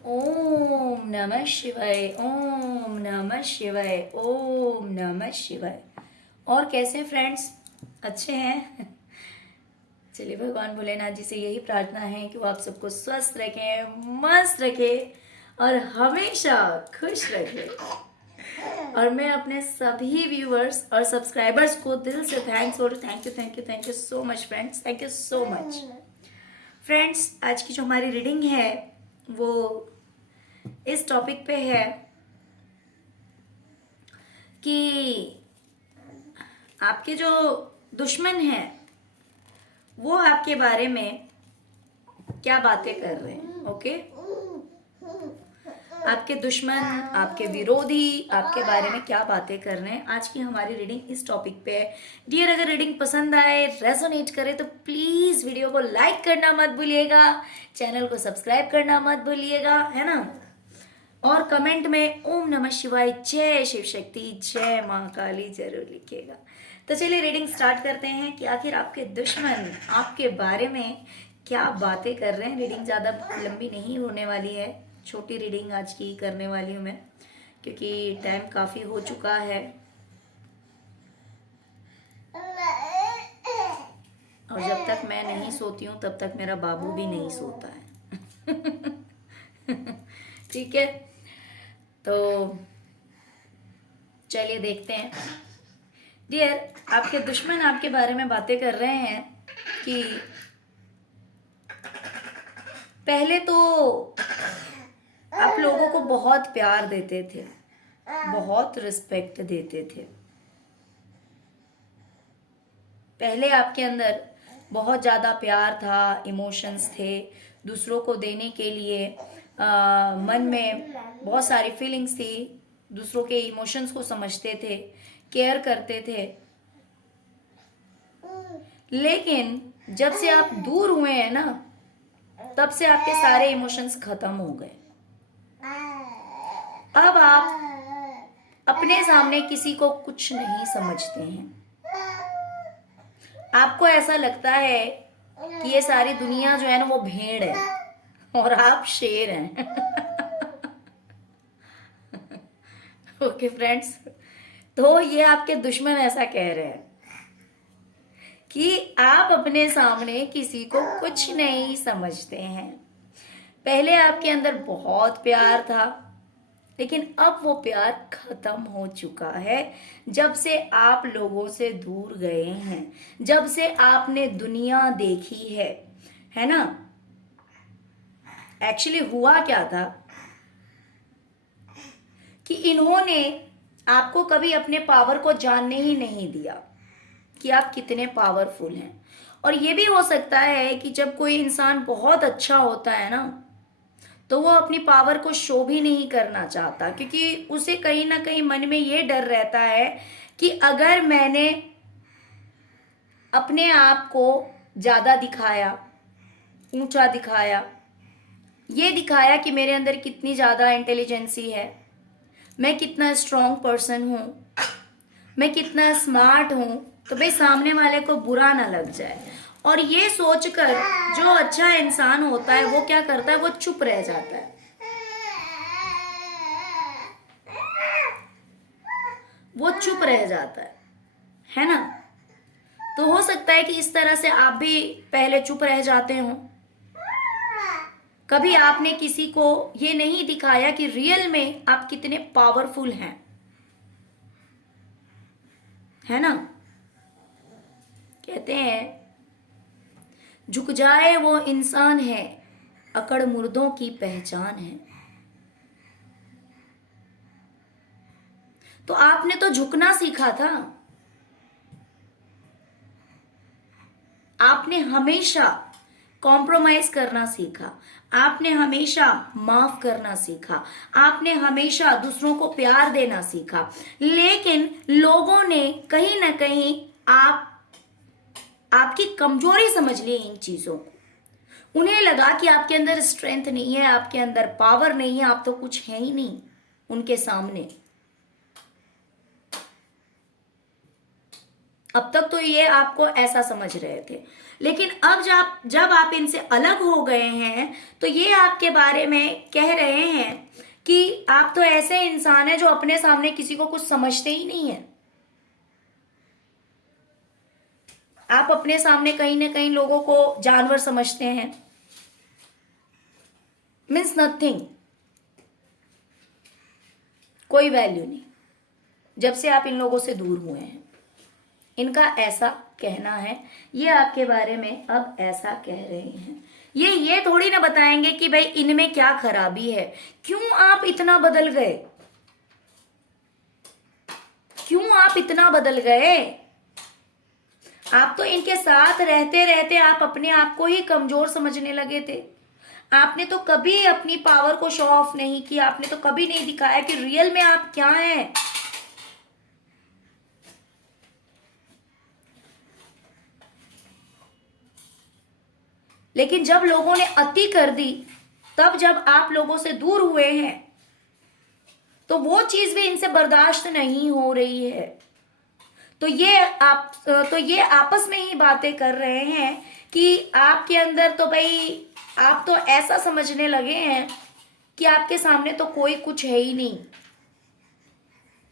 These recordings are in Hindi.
ओम नमः शिवाय, ओम नमः शिवाय, ओम नमः शिवाय। और कैसे फ्रेंड्स, अच्छे हैं? चलिए, भगवान भोलेनाथ जी से यही प्रार्थना है कि वो आप सबको स्वस्थ रखें, मस्त रखें और हमेशा खुश रखें। और मैं अपने सभी व्यूअर्स और सब्सक्राइबर्स को दिल से thank you so much friends, thank you so much. Friends, आज की जो हमारी रीडिंग है वो इस टॉपिक पे है कि आपके जो दुश्मन हैं वो आपके बारे में क्या बातें कर रहे हैं। ओके, आपके दुश्मन, आपके विरोधी आपके बारे में क्या बातें कर रहे हैं, आज की हमारी रीडिंग इस टॉपिक पे है। डियर, अगर रीडिंग पसंद आए, रेजोनेट करे तो प्लीज वीडियो को लाइक करना मत भूलिएगा, चैनल को सब्सक्राइब करना मत भूलिएगा, है ना। और कमेंट में ओम नमः शिवाय, जय शिव शक्ति, जय माँ काली जरूर लिखिएगा। तो चलिए रीडिंग स्टार्ट करते हैं कि आखिर आपके दुश्मन आपके बारे में क्या बातें कर रहे हैं। रीडिंग ज़्यादा लंबी नहीं होने वाली है, छोटी रीडिंग आज की करने वाली हूँ मैं, क्योंकि टाइम काफ़ी हो चुका है और जब तक मैं नहीं सोती हूँ तब तक मेरा बाबू भी नहीं सोता है। ठीक है, तो चलिए देखते हैं। डियर, आपके दुश्मन आपके बारे में बातें कर रहे हैं कि पहले तो आप लोगों को बहुत प्यार देते थे, बहुत रिस्पेक्ट देते थे। पहले आपके अंदर बहुत ज़्यादा प्यार था, इमोशंस थे, दूसरों को देने के लिए मन में बहुत सारी फीलिंग्स थी, दूसरों के इमोशंस को समझते थे, केयर करते थे। लेकिन जब से आप दूर हुए हैं ना, तब से आपके सारे इमोशंस खत्म हो गए। अब आप अपने सामने किसी को कुछ नहीं समझते हैं। आपको ऐसा लगता है कि ये सारी दुनिया जो है ना वो भेड़ है और आप शेर हैं। ओके फ्रेंड्स, तो ये आपके दुश्मन ऐसा कह रहे हैं कि आप अपने सामने किसी को कुछ नहीं समझते हैं। पहले आपके अंदर बहुत प्यार था, लेकिन अब वो प्यार खत्म हो चुका है जब से आप लोगों से दूर गए हैं, जब से आपने दुनिया देखी है ना। एक्चुअली हुआ क्या था कि इन्होंने आपको कभी अपने पावर को जानने ही नहीं दिया कि आप कितने पावरफुल हैं। और ये भी हो सकता है कि जब कोई इंसान बहुत अच्छा होता है ना, तो वो अपनी पावर को शो भी नहीं करना चाहता, क्योंकि उसे कहीं ना कहीं मन में ये डर रहता है कि अगर मैंने अपने आप को ज्यादा दिखाया, ऊंचा दिखाया, ये दिखाया कि मेरे अंदर कितनी ज्यादा इंटेलिजेंसी है, मैं कितना स्ट्रांग पर्सन हूं, मैं कितना स्मार्ट हूं, तो भाई सामने वाले को बुरा ना लग जाए। और ये सोचकर जो अच्छा इंसान होता है वो क्या करता है, वो चुप रह जाता है, वो चुप रह जाता है ना। तो हो सकता है कि इस तरह से आप भी पहले चुप रह जाते हो। कभी आपने किसी को ये नहीं दिखाया कि रियल में आप कितने पावरफुल हैं, है ना। कहते हैं झुक जाए वो इंसान है, अकड़ मुर्दों की पहचान है। तो आपने तो झुकना सीखा था, आपने हमेशा कॉम्प्रोमाइज करना सीखा, आपने हमेशा माफ करना सीखा, आपने हमेशा दूसरों को प्यार देना सीखा। लेकिन लोगों ने कहीं ना कहीं आपकी कमजोरी समझ ली इन चीजों को। उन्हें लगा कि आपके अंदर स्ट्रेंथ नहीं है, आपके अंदर पावर नहीं है, आप तो कुछ है ही नहीं उनके सामने। अब तक तो ये आपको ऐसा समझ रहे थे, लेकिन अब जब आप इनसे अलग हो गए हैं तो ये आपके बारे में कह रहे हैं कि आप तो ऐसे इंसान हैं जो अपने सामने किसी को कुछ समझते ही नहीं है। आप अपने सामने कहीं ना कहीं लोगों को जानवर समझते हैं, मीन्स नथिंग, कोई वैल्यू नहीं। जब से आप इन लोगों से दूर हुए हैं, इनका ऐसा कहना है, ये आपके बारे में अब ऐसा कह रहे हैं। ये थोड़ी ना बताएंगे कि भाई इनमें क्या खराबी है, क्यों आप इतना बदल गए, क्यों आप इतना बदल गए। आप तो इनके साथ रहते रहते आप अपने आप को ही कमजोर समझने लगे थे। आपने तो कभी अपनी पावर को शो ऑफ नहीं किया, आपने तो कभी नहीं दिखाया कि रियल में आप क्या हैं। लेकिन जब लोगों ने अति कर दी, तब जब आप लोगों से दूर हुए हैं, तो वो चीज भी इनसे बर्दाश्त नहीं हो रही है। तो ये आपस में ही बातें कर रहे हैं कि आपके अंदर तो भाई आप तो ऐसा समझने लगे हैं कि आपके सामने तो कोई कुछ है ही नहीं।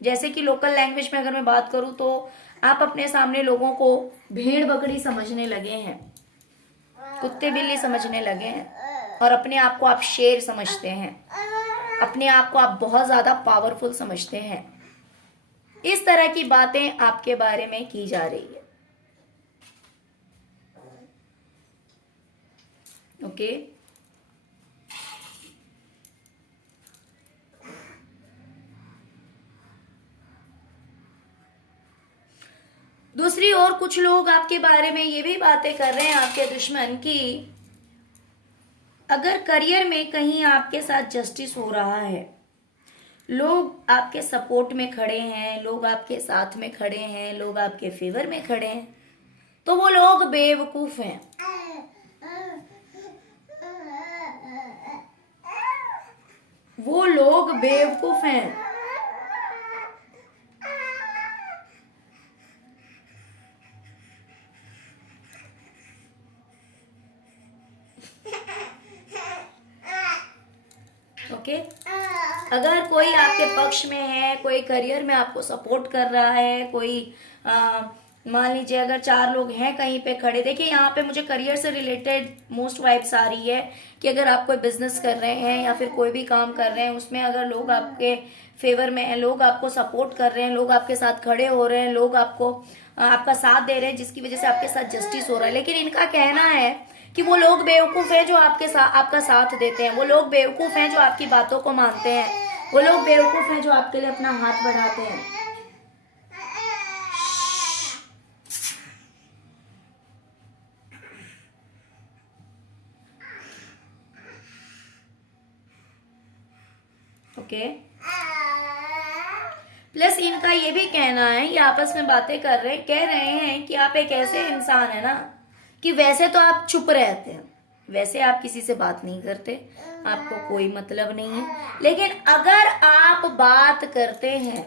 जैसे कि लोकल लैंग्वेज में अगर मैं बात करूं तो आप अपने सामने लोगों को भेड़ बकरी समझने लगे हैं, कुत्ते बिल्ली समझने लगे हैं, और अपने आप को आप शेर समझते हैं, अपने आप को आप बहुत ज्यादा पावरफुल समझते हैं। इस तरह की बातें आपके बारे में की जा रही है। ओके, दूसरी ओर कुछ लोग आपके बारे में ये भी बातें कर रहे हैं, आपके दुश्मन, की अगर करियर में कहीं आपके साथ जस्टिस हो रहा है, लोग आपके सपोर्ट में खड़े हैं, लोग आपके साथ में खड़े हैं, लोग आपके फेवर में खड़े हैं, तो वो लोग बेवकूफ हैं। वो लोग बेवकूफ हैं। ओके, अगर कोई आपके पक्ष में है, कोई करियर में आपको सपोर्ट कर रहा है, कोई मान लीजिए अगर 4 लोग हैं कहीं पे खड़े, देखिए यहाँ पे मुझे करियर से रिलेटेड मोस्ट वाइब्स आ रही है कि अगर आप कोई बिजनेस कर रहे हैं या फिर कोई भी काम कर रहे हैं, उसमें अगर लोग आपके फेवर में हैं, लोग आपको सपोर्ट कर रहे हैं, लोग आपके साथ खड़े हो रहे हैं, लोग आपको आपका साथ दे रहे हैं, जिसकी वजह से आपके साथ जस्टिस हो रहा है। लेकिन इनका कहना है कि वो लोग बेवकूफ हैं जो आपका साथ देते हैं, वो लोग बेवकूफ हैं जो आपकी बातों को मानते हैं, वो लोग बेवकूफ हैं जो आपके लिए अपना हाथ बढ़ाते हैं। ओके, प्लस इनका ये भी कहना है, ये आपस में बातें कर रहे कह रहे हैं कि आप एक ऐसे इंसान है ना कि वैसे तो आप चुप रहते हैं, वैसे आप किसी से बात नहीं करते, आपको कोई मतलब नहीं है, लेकिन अगर आप बात करते हैं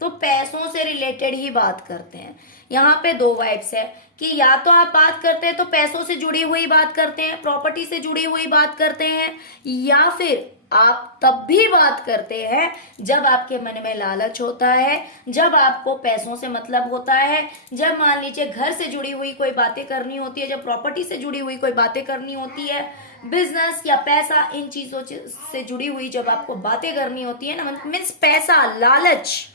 तो पैसों से रिलेटेड ही बात करते हैं। यहाँ पे 2 वाइब्स है कि या तो आप बात करते हैं तो पैसों से जुड़ी हुई बात करते हैं, प्रॉपर्टी से जुड़ी हुई बात करते हैं, या फिर आप तब भी बात करते हैं जब आपके मन में लालच होता है, जब आपको पैसों से मतलब होता है, जब मान लीजिए घर से जुड़ी हुई कोई बातें करनी होती है, जब प्रॉपर्टी से जुड़ी हुई कोई बातें करनी होती है, बिजनेस या पैसा, इन चीजों से जुड़ी हुई जब आपको बातें करनी होती है ना, मीन्स पैसा, लालच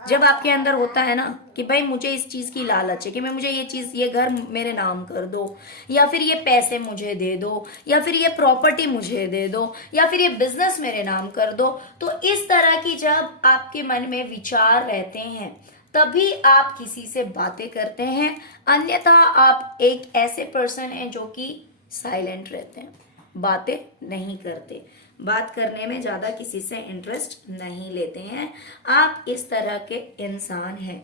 जब आपके अंदर होता है ना कि भाई मुझे इस चीज की लालच है कि मैं मुझे ये चीज, ये घर मेरे नाम कर दो, या फिर ये पैसे मुझे दे दो, या फिर ये प्रॉपर्टी मुझे दे दो, या फिर ये बिजनेस मेरे नाम कर दो, तो इस तरह की जब आपके मन में विचार रहते हैं तभी आप किसी से बातें करते हैं। अन्यथा आप एक ऐसे पर्सन हैं जो कि साइलेंट रहते हैं, बातें नहीं करते, बात करने में ज्यादा किसी से इंटरेस्ट नहीं लेते हैं। आप इस तरह के इंसान हैं।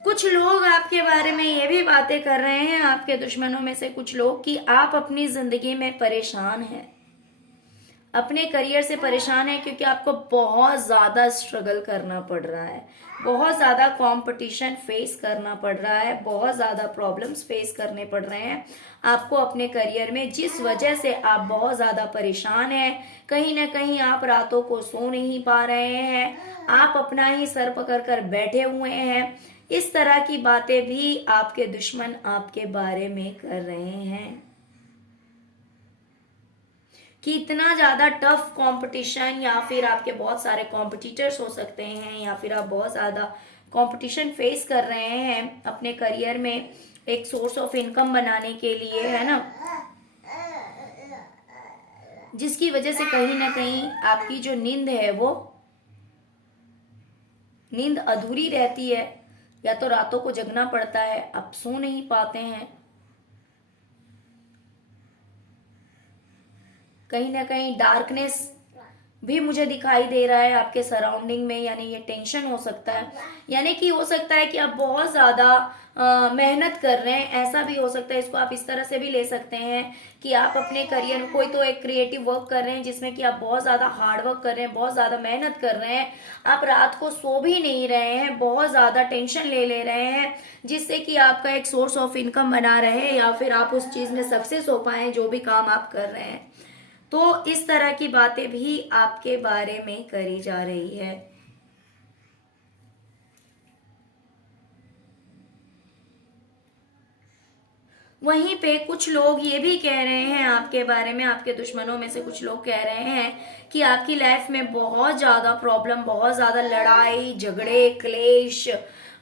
कुछ लोग आपके बारे में ये भी बातें कर रहे हैं, आपके दुश्मनों में से कुछ लोग, कि आप अपनी जिंदगी में परेशान हैं, अपने करियर से परेशान हैं क्योंकि आपको बहुत ज़्यादा स्ट्रगल करना पड़ रहा है, बहुत ज़्यादा कंपटीशन फेस करना पड़ रहा है, बहुत ज़्यादा प्रॉब्लम्स फेस करने पड़ रहे हैं आपको अपने करियर में, जिस वजह से आप बहुत ज़्यादा परेशान हैं। कहीं ना कहीं आप रातों को सो नहीं पा रहे हैं, आप अपना ही सर पकड़ कर बैठे हुए हैं। इस तरह की बातें भी आपके दुश्मन आपके बारे में कर रहे हैं कि इतना ज़्यादा टफ कंपटीशन, या फिर आपके बहुत सारे कॉम्पिटिटर्स हो सकते हैं, या फिर आप बहुत ज़्यादा कंपटीशन फेस कर रहे हैं अपने करियर में एक सोर्स ऑफ इनकम बनाने के लिए, है ना, जिसकी वजह से कहीं ना कहीं आपकी जो नींद है वो नींद अधूरी रहती है, या तो रातों को जगना पड़ता है, आप सो नहीं पाते हैं। कहीं ना कहीं डार्कनेस भी मुझे दिखाई दे रहा है आपके सराउंडिंग में, यानी ये टेंशन हो सकता है, यानी कि हो सकता है कि आप बहुत ज़्यादा मेहनत कर रहे हैं, ऐसा भी हो सकता है। इसको आप इस तरह से भी ले सकते हैं कि आप अपने करियर में कोई तो एक क्रिएटिव वर्क कर रहे हैं जिसमें कि आप बहुत ज़्यादा हार्ड वर्क कर रहे हैं, बहुत ज़्यादा मेहनत कर रहे हैं, आप रात को सो भी नहीं रहे हैं, बहुत ज़्यादा टेंशन ले रहे हैं, जिससे कि आपका एक सोर्स ऑफ इनकम बना रहे, या फिर आप उस चीज़ में सक्सेस हो पाए जो भी काम आप कर रहे हैं। तो इस तरह की बातें भी आपके बारे में करी जा रही है। वहीं पे कुछ लोग ये भी कह रहे हैं आपके बारे में, आपके दुश्मनों में से कुछ लोग कह रहे हैं कि आपकी लाइफ में बहुत ज़्यादा प्रॉब्लम, बहुत ज़्यादा लड़ाई झगड़े क्लेश,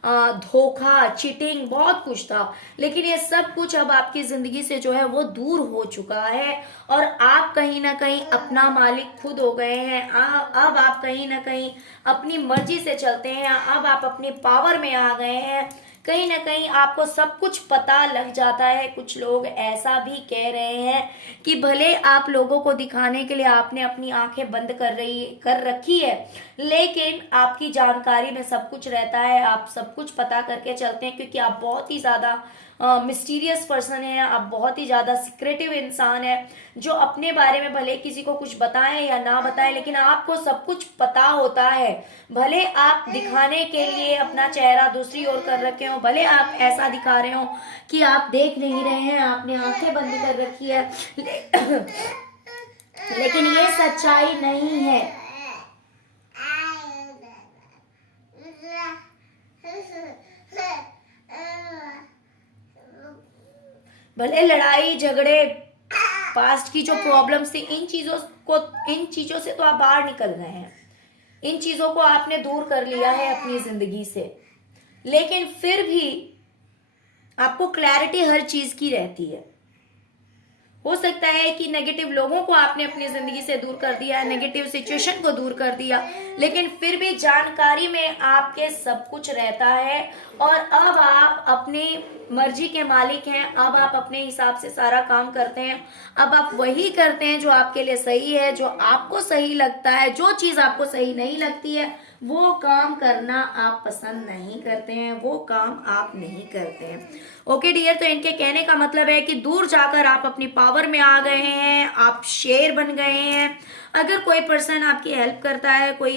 धोखा चीटिंग बहुत कुछ था, लेकिन ये सब कुछ अब आपकी जिंदगी से जो है वो दूर हो चुका है, और आप कहीं ना कहीं अपना मालिक खुद हो गए हैं। अब आप कहीं ना कहीं अपनी मर्जी से चलते हैं, अब आप अपनी पावर में आ गए हैं, कहीं ना कहीं आपको सब कुछ पता लग जाता है। कुछ लोग ऐसा भी कह रहे हैं कि भले आप लोगों को दिखाने के लिए आपने अपनी आंखें बंद कर रखी है, लेकिन आपकी जानकारी में सब कुछ रहता है, आप सब कुछ पता करके चलते हैं, क्योंकि आप बहुत ही ज़्यादा मिस्टीरियस पर्सन है, आप बहुत ही ज़्यादा सीक्रेटिव इंसान है, जो अपने बारे में भले किसी को कुछ बताएं या ना बताएं, लेकिन आपको सब कुछ पता होता है। भले आप दिखाने के लिए अपना चेहरा दूसरी ओर कर रखे हो, भले आप ऐसा दिखा रहे हो कि आप देख नहीं रहे हैं, आपने आंखें बंद कर रखी है, लेकिन ये सच्चाई नहीं है। भले लड़ाई झगड़े पास्ट की जो प्रॉब्लम्स थी, इन चीजों से तो आप बाहर निकल गए हैं, इन चीजों को आपने दूर कर लिया है अपनी जिंदगी से, लेकिन फिर भी आपको क्लैरिटी हर चीज की रहती है। हो सकता है कि नेगेटिव लोगों को आपने अपनी जिंदगी से दूर कर दिया, नेगेटिव सिचुएशन को दूर कर दिया, लेकिन फिर भी जानकारी में आपके सब कुछ रहता है, और अब आप अपनी मर्जी के मालिक हैं। अब आप अपने हिसाब से सारा काम करते हैं, अब आप वही करते हैं जो आपके लिए सही है, जो आपको सही लगता है। जो चीज आपको सही नहीं लगती है वो काम करना आप पसंद नहीं करते हैं, वो काम आप नहीं करते हैं। ओके डियर, तो इनके कहने का मतलब है कि दूर जाकर आप अपनी पावर में आ गए हैं, आप शेर बन गए हैं। अगर कोई पर्सन आपकी हेल्प करता है, कोई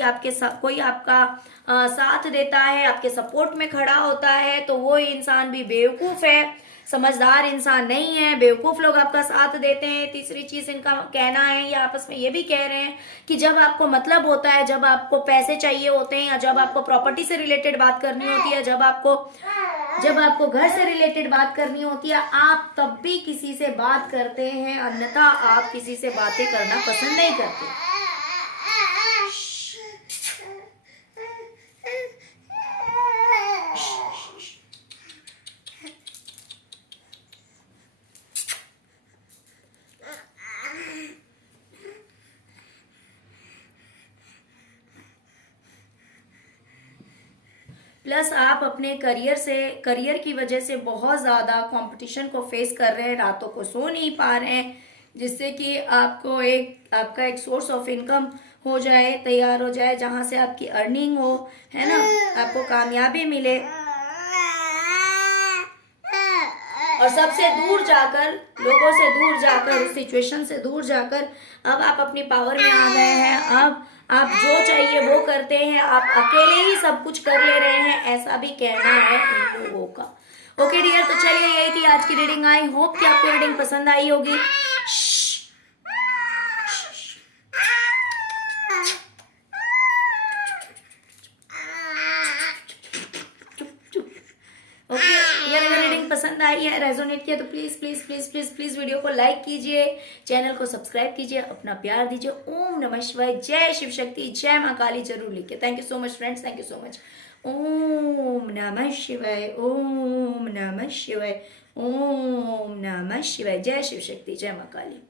आपका साथ देता है, आपके सपोर्ट में खड़ा होता है, तो वो इंसान भी बेवकूफ है, समझदार इंसान नहीं है। बेवकूफ लोग आपका साथ देते हैं। तीसरी चीज इनका कहना है, ये आपस में ये भी कह रहे हैं कि जब आपको मतलब होता है, जब आपको पैसे चाहिए होते हैं, या जब आपको प्रॉपर्टी से रिलेटेड बात करनी होती है, जब आपको घर से रिलेटेड बात करनी होती है, आप तब भी किसी से बात करते हैं, अन्यथा आप किसी से बातें करना पसंद नहीं करते। प्लस आप अपने करियर की वजह से बहुत ज़्यादा कंपटीशन को फेस कर रहे हैं, रातों को सो नहीं पा रहे हैं, जिससे कि आपका एक सोर्स ऑफ इनकम हो जाए, तैयार हो जाए, जहां से आपकी अर्निंग हो, है ना, आपको कामयाबी मिले। और सबसे दूर जाकर, लोगों से दूर जाकर, उस सिचुएशन से दूर जाकर अब आप अपनी पावर में आ गए हैं। अब आप जो चाहिए वो करते हैं, आप अकेले ही सब कुछ कर ले रहे हैं, ऐसा भी कहना है इन लोगों का। ओके डियर, तो चलिए यही थी आज की रीडिंग। आई होप कि आपको रीडिंग पसंद आई होगी। ओके यार, अगर रीडिंग पसंद आई है, रेजोनेट किया, तो please please please please please video को लाइक कीजिए, चैनल को सब्सक्राइब कीजिए, अपना प्यार दीजिए। ओम नमः शिवाय, जय शिव शक्ति, जय माँ काली जरूर लिखिए। Thank you so much friends, thank you so much. Om नमः शिवाय, ओम नमः शिवाय, ओम नमः शिवाय, जय शिव शक्ति, जय माँ काली।